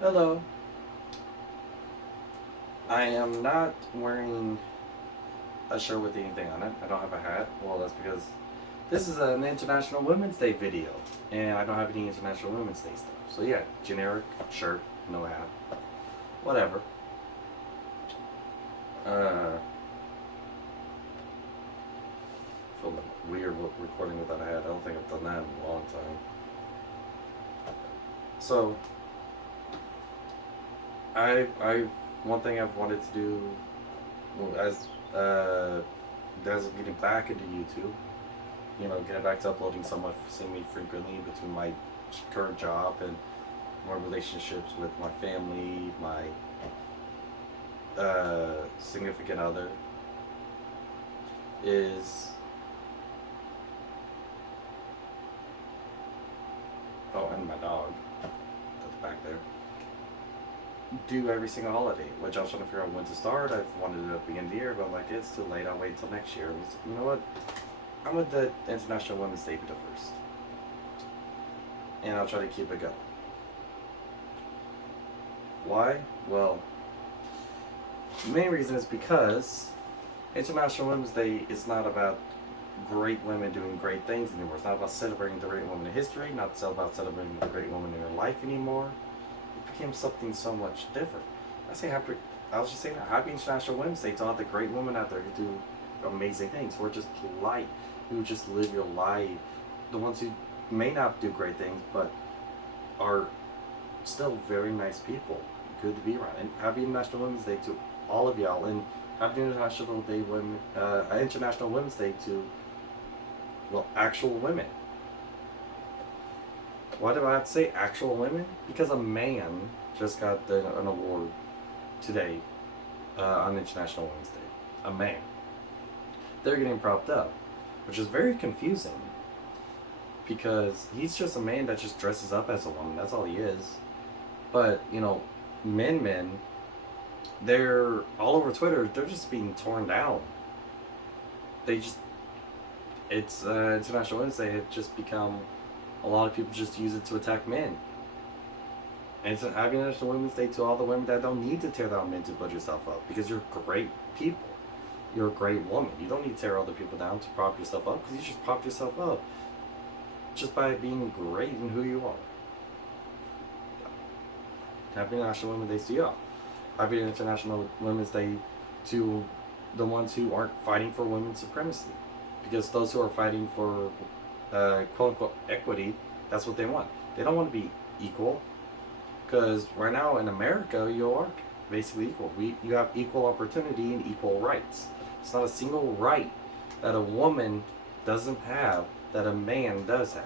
Hello. I am not wearing a shirt with anything on it. I don't have a hat. Well, that's because this is an International Women's Day video, and I don't have any International Women's Day stuff. So yeah, generic shirt, no hat, whatever. Uh, feel weird recording without a hat. I don't think I've done that in a long time. So I one thing I've wanted to do, well, as I'm getting back into YouTube, getting back to uploading somewhat semi frequently between my current job and my relationships with my family, my significant other, is and my dog that's back there. Do every single holiday, which I was trying to figure out when to start. I wanted it at the beginning of the year, but I'm like, it's too late. I'll wait until next year. You know what? I'm with the International Women's Day be the first, and I'll try to keep it going. Why? Well, the main reason is because International Women's Day is not about great women doing great things anymore. It's not about celebrating the great women in history, not about celebrating the great woman in your life anymore. It became something so much different. I was just saying that happy International Women's Day to all the great women out there who do amazing things, who are just polite, who just live your life. The ones who may not do great things, but are still very nice people, good to be around. And happy International Women's Day to all of y'all, and happy International Women's Day to, well, actual women. Why do I have to say actual women? Because a man just got an award today on International Women's Day. A man. They're getting propped up, which is very confusing because he's just a man that just dresses up as a woman. That's all he is. But, men, they're all over Twitter. They're just being torn down. It's International Women's Day. It just become, a lot of people just use it to attack men. And it's happy International Women's Day to all the women that don't need to tear down men to build yourself up, because you're great people. You're a great woman. You don't need to tear other people down to prop yourself up, because you just prop yourself up just by being great in who you are. Happy International Women's Day to y'all. Happy International Women's Day to the ones who aren't fighting for women's supremacy, because those who are fighting for quote unquote equity, that's what they want. They don't want to be equal, because right now in America you are basically equal. You have equal opportunity and equal rights. It's not a single right that a woman doesn't have that a man does have.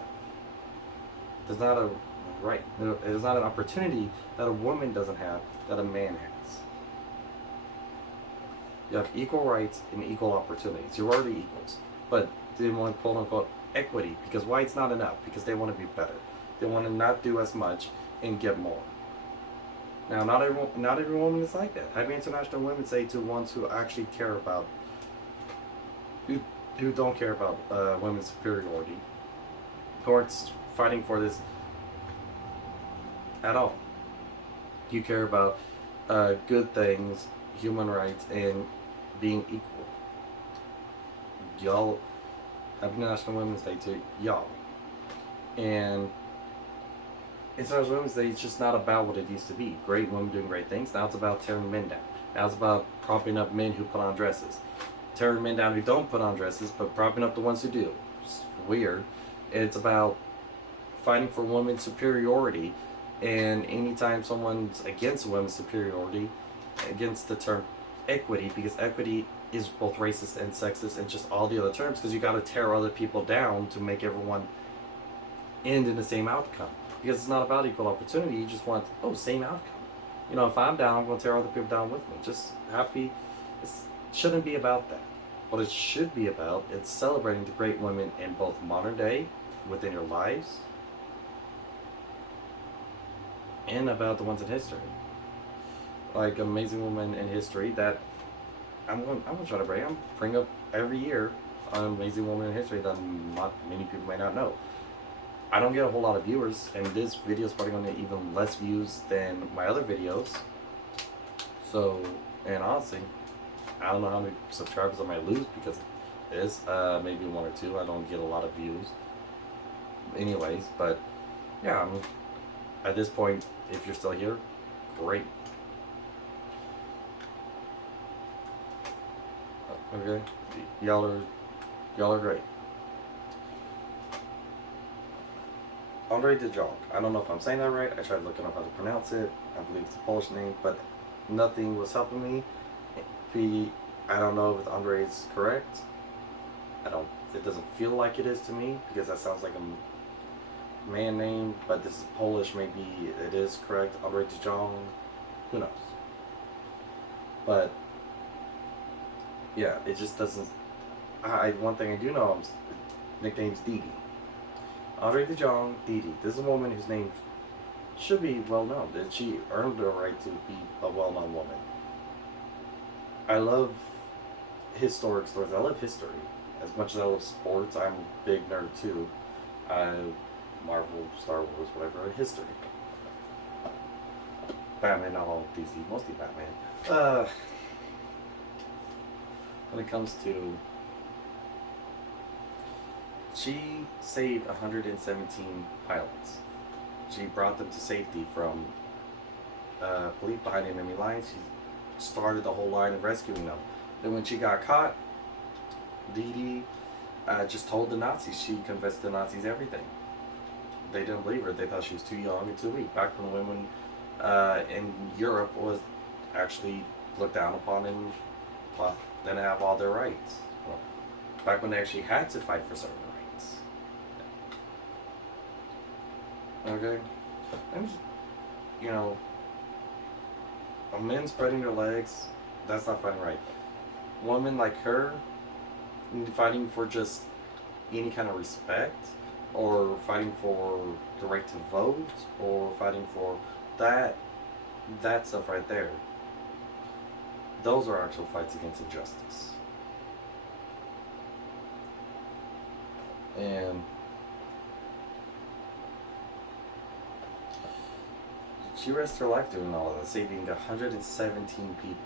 There's not a right. There's not an opportunity that a woman doesn't have that a man has. You have equal rights and equal opportunities. You're already equals, but they want quote unquote equity, because why it's not enough? Because they want to be better. They want to not do as much and get more. Now, not every woman is like that. Happy International Women's Day to ones who actually care about, who don't care about women's superiority, who aren't fighting for this at all. You care about good things, human rights, and being equal. Y'all, happy National Women's Day to y'all. And International Women's Day is just not about what it used to be. Great women doing great things. Now it's about tearing men down. Now it's about propping up men who put on dresses. Tearing men down who don't put on dresses, but propping up the ones who do. It's weird. It's about fighting for women's superiority. And anytime someone's against women's superiority, against the term equity, because equity is both racist and sexist and just all the other terms, because you got to tear other people down to make everyone end in the same outcome. Because it's not about equal opportunity. You just want, same outcome. If I'm down, I'm going to tear other people down with me. Just happy. It shouldn't be about that. What it should be about is celebrating the great women in both modern day, within your lives, and about the ones in history. Like amazing women in history that I'm going to try to bring up every year an amazing woman in history that not many people may not know. I don't get a whole lot of viewers, and this video is probably going to get even less views than my other videos. So, and honestly, I don't know how many subscribers I might lose because of this. Maybe one or two. I don't get a lot of views. Anyways, but yeah, at this point, if you're still here, great. Okay, y'all are great. Andrei de Jong. I don't know if I'm saying that right. I tried looking up how to pronounce it. I believe it's a Polish name, but nothing was helping me. I don't know if Andrei is correct. It doesn't feel like it is to me because that sounds like a man name, but this is Polish. Maybe it is correct. Andrei de Jong. Who knows? But yeah, it just doesn't. One thing I do know, nickname's Didi. Andrei de Jong, Didi. This is a woman whose name should be well known. That she earned the right to be a well-known woman. I love historic stories. I love history. As much as I love sports, I'm a big nerd too. Marvel, Star Wars, whatever. History. Batman, not all of DC, mostly Batman. When it comes to, she saved 117 pilots. She brought them to safety from police behind enemy lines. She started the whole line of rescuing them. Then when she got caught, Didi just told the Nazis. She confessed to the Nazis everything. They didn't believe her. They thought she was too young and too weak. Back when women in Europe was actually looked down upon and didn't have all their rights. Well, back when they actually had to fight for certain rights. Okay? And, you know, a men spreading their legs, that's not fighting right. Women like her fighting for just any kind of respect, or fighting for the right to vote, or fighting for that stuff right there. Those are actual fights against injustice. And she risked her life doing all of that, saving 117 people.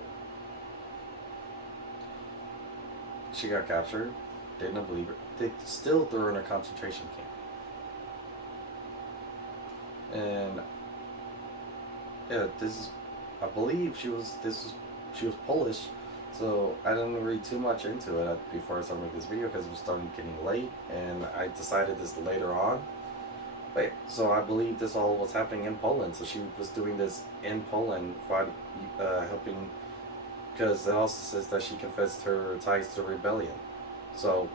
She got captured, didn't believe her. They still threw her in a concentration camp. And yeah, I believe she was Polish, so I didn't read too much into it before I started making this video because it was starting getting late, and I decided this later on. But so I believe this all was happening in Poland. So she was doing this in Poland, helping, because it also says that she confessed her ties to rebellion. So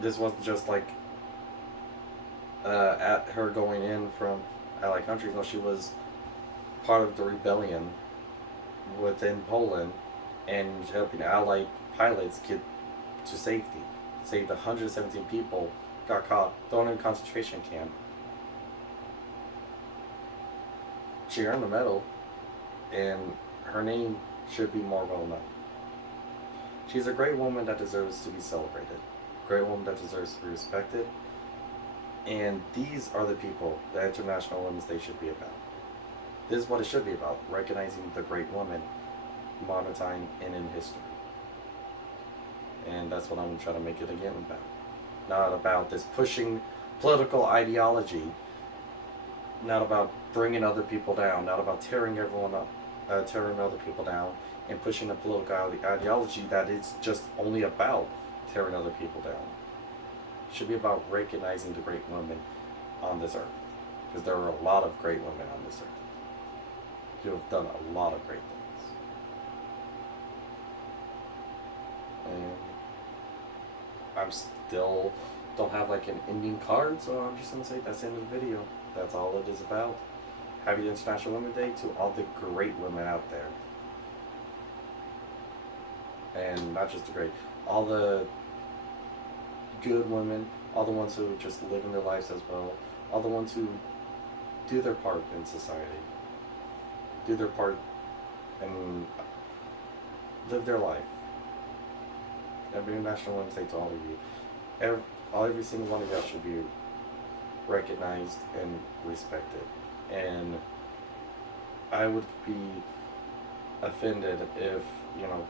this wasn't just like at her going in from allied countries. No, she was part of the rebellion within Poland and helping allied pilots get to safety. Saved 117 people, got caught, thrown in a concentration camp. She earned the medal, and her name should be more well known. She's a great woman that deserves to be celebrated. Great woman that deserves to be respected. And these are the people that International Women's Day should be about. This is what it should be about, recognizing the great women, modern time and in history. And that's what I'm trying to make it again about. Not about this pushing political ideology, not about bringing other people down, not about tearing everyone up, tearing other people down, and pushing a political ideology that is just only about tearing other people down. It should be about recognizing the great women on this earth, because there are a lot of great women on this earth who have done a lot of great things. And I'm still don't have like an ending card, so I'm just gonna say that's the end of the video. That's all it is about. Happy International Women's Day to all the great women out there. And not just the great, all the good women, all the ones who just live in their lives as well, all the ones who do their part in society, do their part and live their life. Happy International Women's Day to all of you. Every single one of y'all should be recognized and respected. And I would be offended if, you know,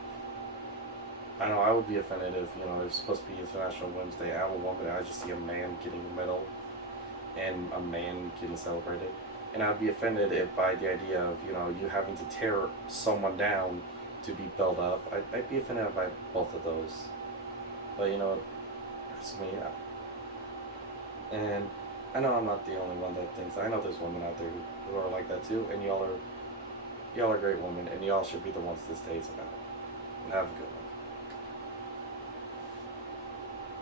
I know I would be offended if, it's supposed to be International Women's Day. I'm a woman and I just see a man getting a medal and a man getting celebrated. And I'd be offended if by the idea of, you having to tear someone down to be built up. I'd be offended by both of those. But, that's me. And I know I'm not the only one that thinks. I know there's women out there who are like that too. And y'all are great women. And y'all should be the ones this day is about. And have a good one.